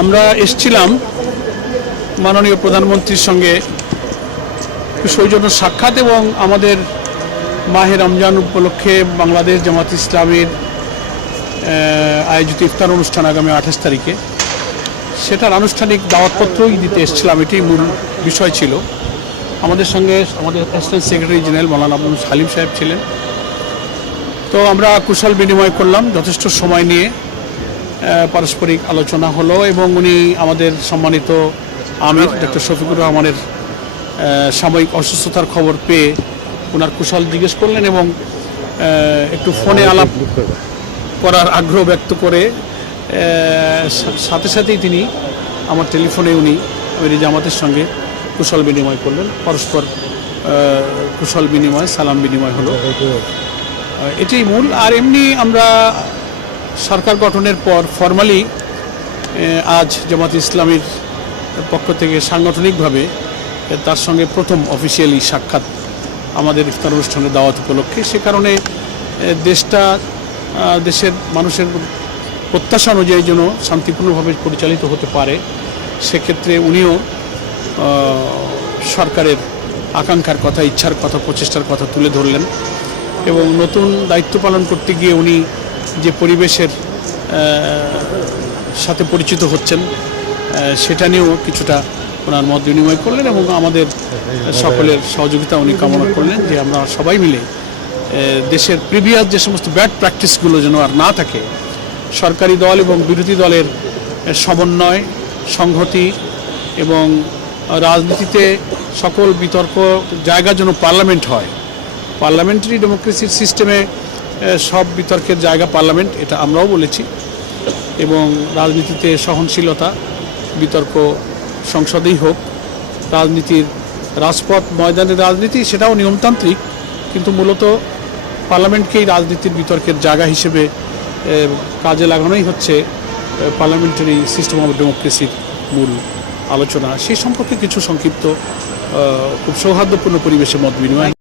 আমরা এসেছিলাম মাননীয় প্রধানমন্ত্রীর সঙ্গে সৌজন্য সাক্ষাৎ এবং আমাদের মাহে রমজান উপলক্ষে বাংলাদেশ জামাত ইসলামের আয়োজিত ইফতার অনুষ্ঠান আগামী 28 তারিখে সেটার আনুষ্ঠানিক দাওয়াতপত্রই দিতে এসেছিলাম। এটি মূল বিষয় ছিল। আমাদের সঙ্গে আমাদের অ্যাসিস্ট্যান্ট সেক্রেটারি জেনারেল মৌলানা আব্দুল হালিম সাহেব ছিলেন। তো আমরা কুশল বিনিময় করলাম, যথেষ্ট সময় নিয়ে পারস্পরিক আলোচনা হলো এবং উনি আমাদের সম্মানিত আমির ডক্টর শফিকুর রহমানের সাময়িক অসুস্থতার খবর পেয়ে ওনার কুশল জিজ্ঞেস করলেন এবং একটু ফোনে আলাপ করার আগ্রহ ব্যক্ত করে সাথে সাথেই তিনি আমার টেলিফোনে উনি জামাতের সঙ্গে কুশল বিনিময় করলেন। পরস্পর কুশল বিনিময় সালাম বিনিময় হলো, এটাই মূল। আর এমনি আমরা সরকার গঠনের পর ফরমালি আজ জামাত ইসলামীর পক্ষ থেকে সাংগঠনিকভাবে তার সঙ্গে প্রথম অফিসিয়ালি সাক্ষাৎ আমাদের ইফতার অনুষ্ঠানের দাওয়াত উপলক্ষে। সে কারণে দেশের মানুষের প্রত্যাশা অনুযায়ী যেন শান্তিপূর্ণভাবে পরিচালিত হতে পারে, সেক্ষেত্রে উনিও সরকারের আকাঙ্ক্ষার কথা, ইচ্ছার কথা, প্রচেষ্টার কথা তুলে ধরলেন এবং নতুন দায়িত্ব পালন করতে গিয়ে উনি যে পরিবেশের সাথে পরিচিত হচ্ছেন সেটা নিয়েও কিছুটা ওনার মত বিনিময় করলেন এবং আমাদের সকলের সহযোগিতা উনি কামনা করলেন যে আমরা সবাই মিলে দেশের প্রিভিয়াস যে সমস্ত ব্যাড প্র্যাকটিসগুলো যেন আর না থাকে, সরকারি দল এবং বিরোধী দলের সমন্বয়, সংহতি এবং রাজনীতিতে সকল বিতর্ক জায়গা যেন পার্লামেন্ট হয়। পার্লামেন্টারি ডেমোক্রেসির সিস্টেমে সব বিতর্কের জায়গা পার্লামেন্ট, এটা আমরাও বলেছি। এবং রাজনীতিতে সহনশীলতা, বিতর্ক সংসদেই হোক, রাজনীতির রাজপথ ময়দানের রাজনীতি সেটাও নিয়মতান্ত্রিক, কিন্তু মূলত পার্লামেন্টকেই রাজনীতির বিতর্কের জায়গা হিসেবে কাজে লাগানোই হচ্ছে পার্লামেন্টারি সিস্টেম অফ ডেমোক্রেসির মূল আলোচনা। সেই সম্পর্কে কিছু সংক্ষিপ্ত খুব সৌহার্দ্যপূর্ণ পরিবেশে মত বিনিময়।